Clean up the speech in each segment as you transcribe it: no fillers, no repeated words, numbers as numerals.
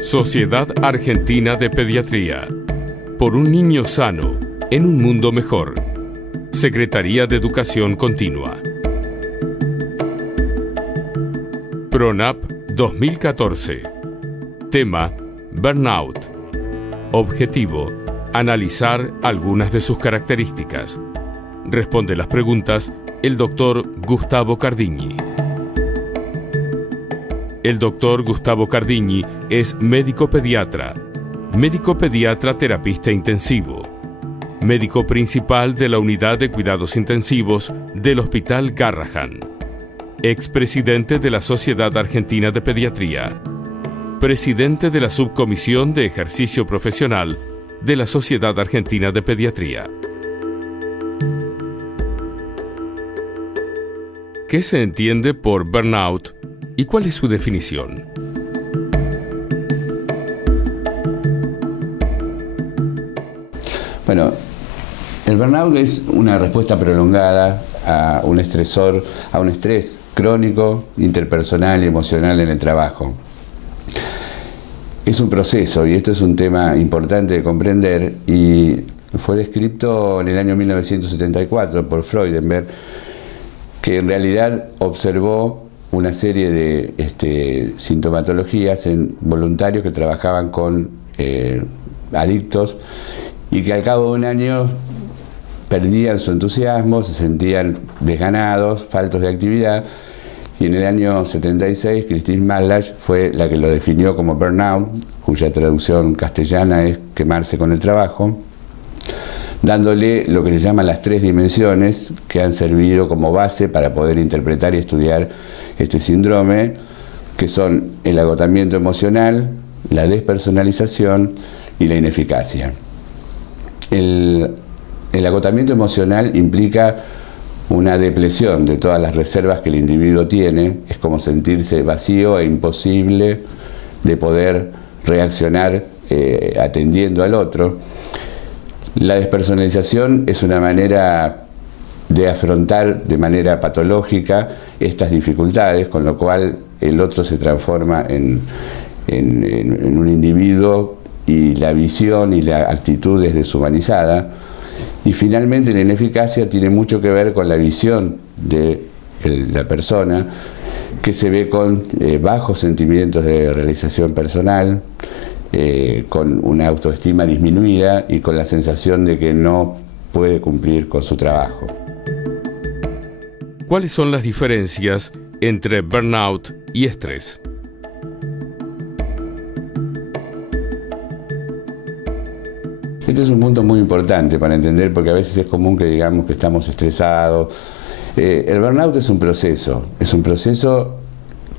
Sociedad Argentina de Pediatría. Por un niño sano, en un mundo mejor. Secretaría de Educación Continua. PRONAP 2014. Tema: Burnout. Objetivo: analizar algunas de sus características. Responde las preguntas el doctor Gustavo Cardigni. El doctor Gustavo Cardigni es médico pediatra terapista intensivo, médico principal de la Unidad de Cuidados Intensivos del Hospital Garrahan, expresidente de la Sociedad Argentina de Pediatría, presidente de la Subcomisión de Ejercicio Profesional de la Sociedad Argentina de Pediatría. ¿Qué se entiende por burnout y cuál es su definición? Bueno, el burnout es una respuesta prolongada a un estresor, a un estrés crónico, interpersonal y emocional en el trabajo. Es un proceso y esto es un tema importante de comprender y fue descrito en el año 1974 por Freudenberg, que en realidad observó una serie de sintomatologías en voluntarios que trabajaban con adictos y que al cabo de un año perdían su entusiasmo, se sentían desganados, faltos de actividad, y en el año 76 Christine Maslach fue la que lo definió como burnout, cuya traducción castellana es quemarse con el trabajo, dándole lo que se llaman las 3 dimensiones que han servido como base para poder interpretar y estudiar este síndrome, que son el agotamiento emocional, la despersonalización y la ineficacia. El agotamiento emocional implica una depresión de todas las reservas que el individuo tiene, es como sentirse vacío e imposible de poder reaccionar atendiendo al otro. La despersonalización es una manera de afrontar de manera patológica estas dificultades, con lo cual el otro se transforma en un individuo y la visión y la actitud es deshumanizada. Y finalmente la ineficacia tiene mucho que ver con la visión de la persona, que se ve con bajos sentimientos de realización personal, con una autoestima disminuida y con la sensación de que no puede cumplir con su trabajo. ¿Cuáles son las diferencias entre burnout y estrés? Este es un punto muy importante para entender, porque a veces es común que digamos que estamos estresados. El burnout es un proceso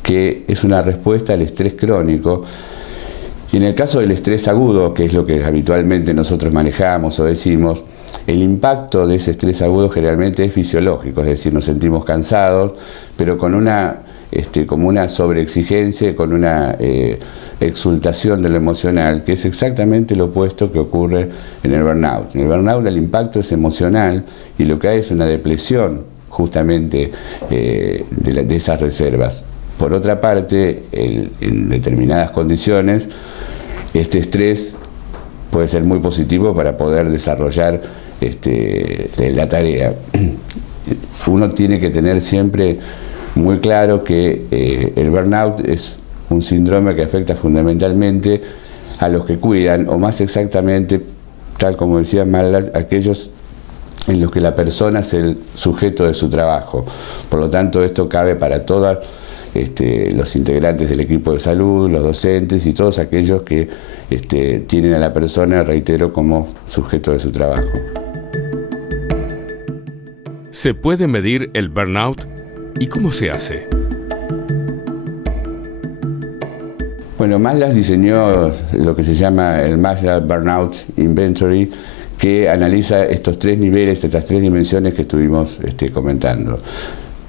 que es una respuesta al estrés crónico. Y en el caso del estrés agudo, que es lo que habitualmente nosotros manejamos o decimos, el impacto de ese estrés agudo generalmente es fisiológico, es decir, nos sentimos cansados, pero con como una sobreexigencia, con una exultación de lo emocional, que es exactamente lo opuesto que ocurre en el burnout. En el burnout el impacto es emocional y lo que hay es una depresión justamente de esas reservas. Por otra parte, en determinadas condiciones, este estrés puede ser muy positivo para poder desarrollar la tarea. Uno tiene que tener siempre muy claro que el burnout es un síndrome que afecta fundamentalmente a los que cuidan, o más exactamente, tal como decía Maslach, aquellos en los que la persona es el sujeto de su trabajo. Por lo tanto, esto cabe para todas los integrantes del equipo de salud, los docentes y todos aquellos que tienen a la persona, reitero, como sujeto de su trabajo. ¿Se puede medir el burnout y cómo se hace? Bueno, Maslach diseñó lo que se llama el Maslach Burnout Inventory, que analiza estos 3 niveles, estas 3 dimensiones que estuvimos comentando.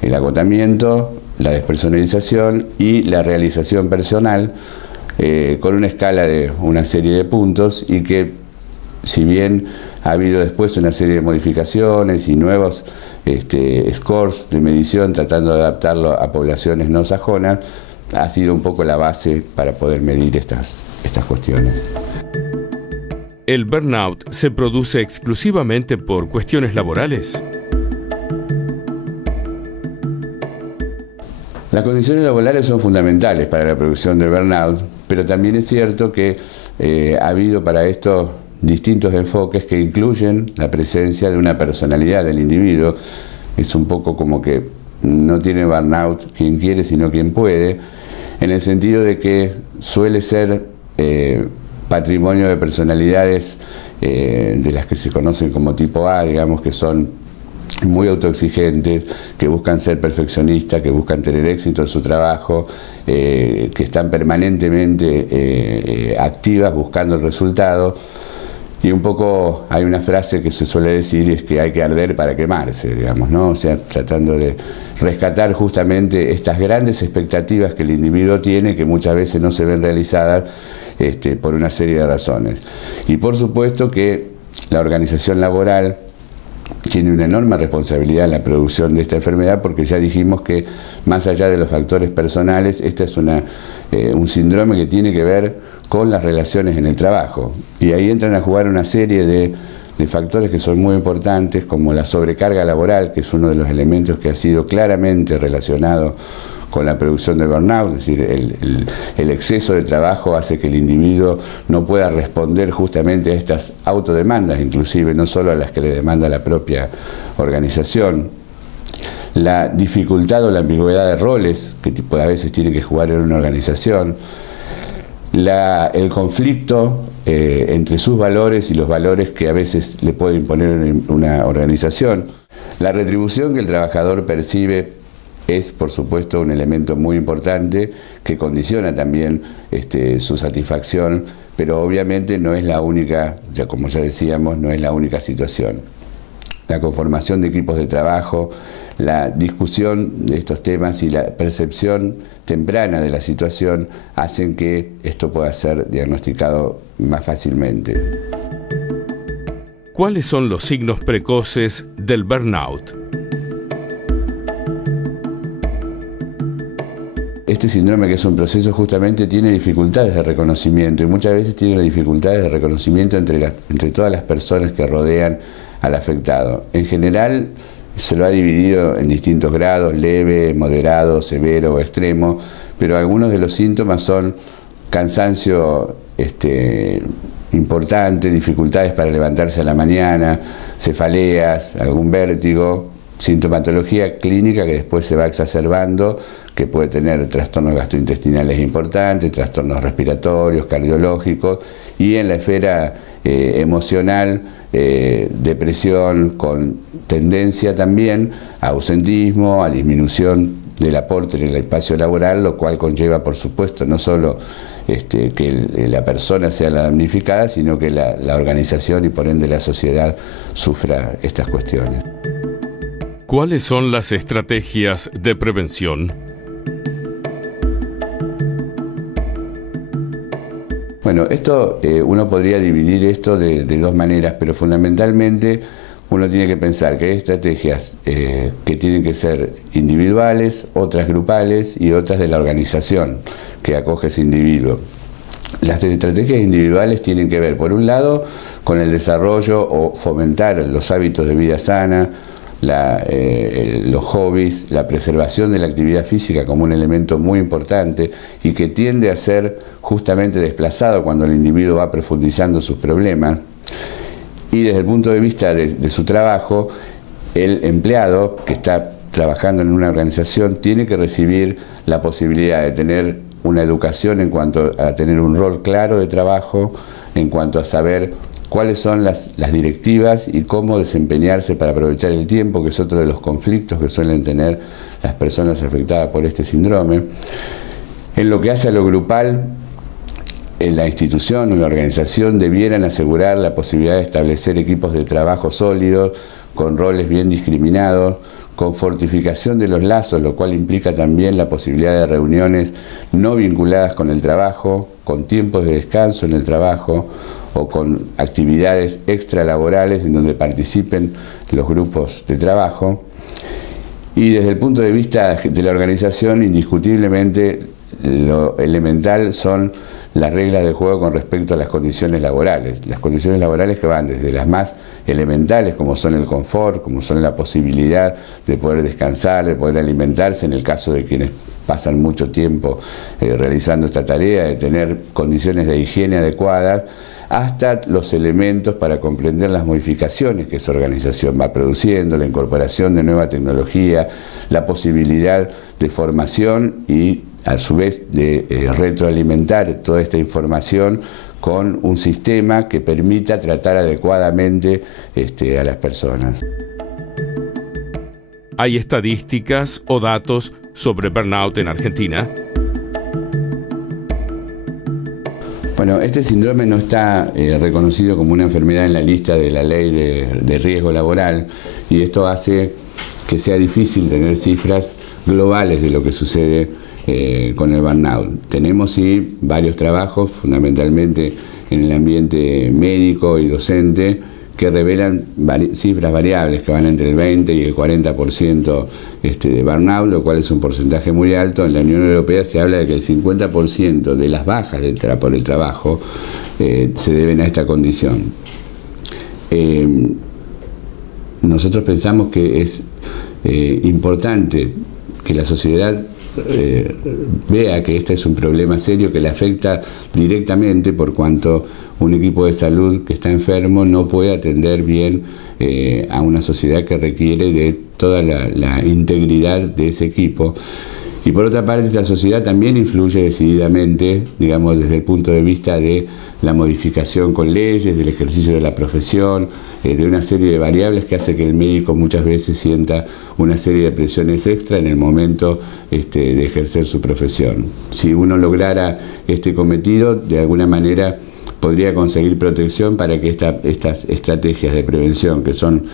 El agotamiento, la despersonalización y la realización personal, con una escala de una serie de puntos, y que si bien ha habido después una serie de modificaciones y nuevos scores de medición tratando de adaptarlo a poblaciones no sajonas, ha sido un poco la base para poder medir estas cuestiones. ¿El burnout se produce exclusivamente por cuestiones laborales? Las condiciones laborales son fundamentales para la producción del burnout, pero también es cierto que ha habido para esto distintos enfoques que incluyen la presencia de una personalidad del individuo. Es un poco como que no tiene burnout quien quiere, sino quien puede, en el sentido de que suele ser patrimonio de personalidades de las que se conocen como tipo A, digamos, que son muy autoexigentes, que buscan ser perfeccionistas, que buscan tener éxito en su trabajo, que están permanentemente activas buscando el resultado. Y un poco hay una frase que se suele decir, es que hay que arder para quemarse, digamos, ¿no? O sea, tratando de rescatar justamente estas grandes expectativas que el individuo tiene, que muchas veces no se ven realizadas por una serie de razones. Y por supuesto que la organización laboral tiene una enorme responsabilidad en la producción de esta enfermedad, porque ya dijimos que más allá de los factores personales, esta es un síndrome que tiene que ver con las relaciones en el trabajo. Y ahí entran a jugar una serie de factores que son muy importantes, como la sobrecarga laboral, que es uno de los elementos que ha sido claramente relacionado con la producción del burnout, es decir, el exceso de trabajo hace que el individuo no pueda responder justamente a estas autodemandas, inclusive, no solo a las que le demanda la propia organización. La dificultad o la ambigüedad de roles que a veces tiene que jugar en una organización. El conflicto entre sus valores y los valores que a veces le puede imponer una organización. La retribución que el trabajador percibe es, por supuesto, un elemento muy importante que condiciona también su satisfacción, pero obviamente no es la única, ya como ya decíamos, no es la única situación. La conformación de equipos de trabajo, la discusión de estos temas y la percepción temprana de la situación hacen que esto pueda ser diagnosticado más fácilmente. ¿Cuáles son los signos precoces del burnout? Este síndrome, que es un proceso, justamente tiene dificultades de reconocimiento, y muchas veces tiene dificultades de reconocimiento entre todas las personas que rodean al afectado. En general se lo ha dividido en distintos grados: leve, moderado, severo o extremo, pero algunos de los síntomas son cansancio importante, dificultades para levantarse a la mañana, cefaleas, algún vértigo, sintomatología clínica que después se va exacerbando, que puede tener trastornos gastrointestinales importantes, trastornos respiratorios, cardiológicos, y en la esfera emocional, depresión con tendencia también a ausentismo, a disminución del aporte en el espacio laboral, lo cual conlleva, por supuesto, no solo que la persona sea la damnificada, sino que la organización y por ende la sociedad sufra estas cuestiones. ¿Cuáles son las estrategias de prevención? Bueno, uno podría dividir esto de dos maneras, pero fundamentalmente uno tiene que pensar que hay estrategias que tienen que ser individuales, otras grupales y otras de la organización que acoge ese individuo. Las estrategias individuales tienen que ver, por un lado, con el desarrollo o fomentar los hábitos de vida sana, los hobbies, la preservación de la actividad física como un elemento muy importante y que tiende a ser justamente desplazado cuando el individuo va profundizando sus problemas. Y desde el punto de vista de su trabajo, el empleado que está trabajando en una organización tiene que recibir la posibilidad de tener una educación en cuanto a tener un rol claro de trabajo, en cuanto a saber cuáles son las directivas y cómo desempeñarse para aprovechar el tiempo, que es otro de los conflictos que suelen tener las personas afectadas por este síndrome. En lo que hace a lo grupal, en la institución o la organización debieran asegurar la posibilidad de establecer equipos de trabajo sólidos, con roles bien discriminados, con fortificación de los lazos, lo cual implica también la posibilidad de reuniones no vinculadas con el trabajo, con tiempos de descanso en el trabajo o con actividades extralaborales en donde participen los grupos de trabajo. Y desde el punto de vista de la organización, indiscutiblemente lo elemental son las reglas del juego con respecto a las condiciones laborales. Las condiciones laborales que van desde las más elementales, como son el confort, como son la posibilidad de poder descansar, de poder alimentarse, en el caso de quienes pasan mucho tiempo realizando esta tarea, de tener condiciones de higiene adecuadas, hasta los elementos para comprender las modificaciones que esa organización va produciendo, la incorporación de nueva tecnología, la posibilidad de formación y a su vez de retroalimentar toda esta información con un sistema que permita tratar adecuadamente a las personas. ¿Hay estadísticas o datos sobre burnout en Argentina? Bueno, este síndrome no está reconocido como una enfermedad en la lista de la ley de riesgo laboral, y esto hace que sea difícil tener cifras globales de lo que sucede con el burnout. Tenemos sí varios trabajos, fundamentalmente en el ambiente médico y docente, que revelan cifras variables que van entre el 20 y el 40% de burnout, lo cual es un porcentaje muy alto. En la Unión Europea se habla de que el 50% de las bajas por el trabajo se deben a esta condición. Nosotros pensamos que es importante que la sociedad vea que este es un problema serio que le afecta directamente, por cuanto un equipo de salud que está enfermo no puede atender bien a una sociedad que requiere de toda la integridad de ese equipo. Y por otra parte, esta sociedad también influye decididamente, digamos, desde el punto de vista de la modificación con leyes, del ejercicio de la profesión, de una serie de variables que hace que el médico muchas veces sienta una serie de presiones extra en el momento de ejercer su profesión. Si uno lograra este cometido, de alguna manera podría conseguir protección para que estas estrategias de prevención, que son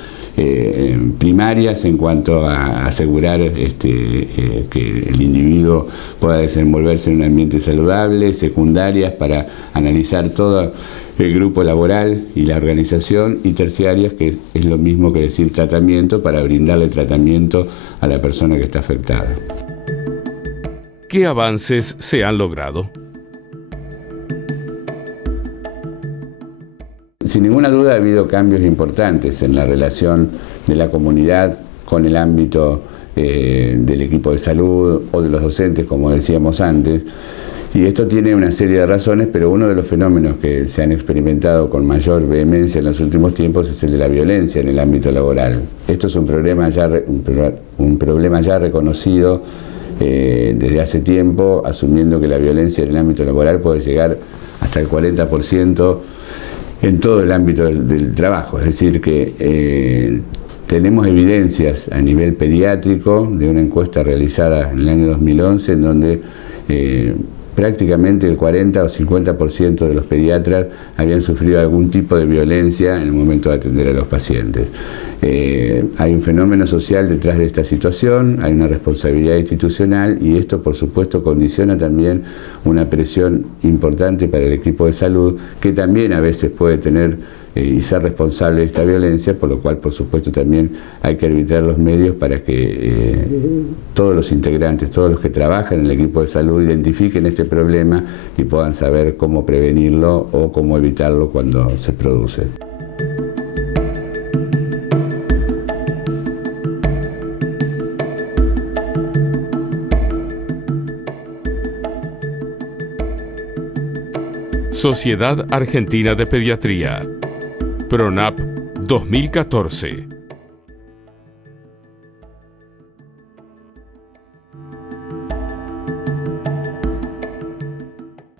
primarias en cuanto a asegurar que el individuo pueda desenvolverse en un ambiente saludable, secundarias para analizar todo el grupo laboral y la organización, y terciarias, que es lo mismo que decir tratamiento, para brindarle tratamiento a la persona que está afectada. ¿Qué avances se han logrado? Sin ninguna duda ha habido cambios importantes en la relación de la comunidad con el ámbito del equipo de salud o de los docentes, como decíamos antes, y esto tiene una serie de razones, pero uno de los fenómenos que se han experimentado con mayor vehemencia en los últimos tiempos es el de la violencia en el ámbito laboral. Esto es un problema ya reconocido desde hace tiempo, asumiendo que la violencia en el ámbito laboral puede llegar hasta el 40% en todo el ámbito del trabajo. Es decir, que tenemos evidencias a nivel pediátrico de una encuesta realizada en el año 2011, en donde prácticamente el 40 o 50% de los pediatras habían sufrido algún tipo de violencia en el momento de atender a los pacientes. Hay un fenómeno social detrás de esta situación, hay una responsabilidad institucional, y esto por supuesto condiciona también una presión importante para el equipo de salud, que también a veces puede tener y ser responsable de esta violencia, por lo cual por supuesto también hay que arbitrar los medios para que todos los integrantes, todos los que trabajan en el equipo de salud identifiquen este problema y puedan saber cómo prevenirlo o cómo evitarlo cuando se produce. Sociedad Argentina de Pediatría, PRONAP 2014.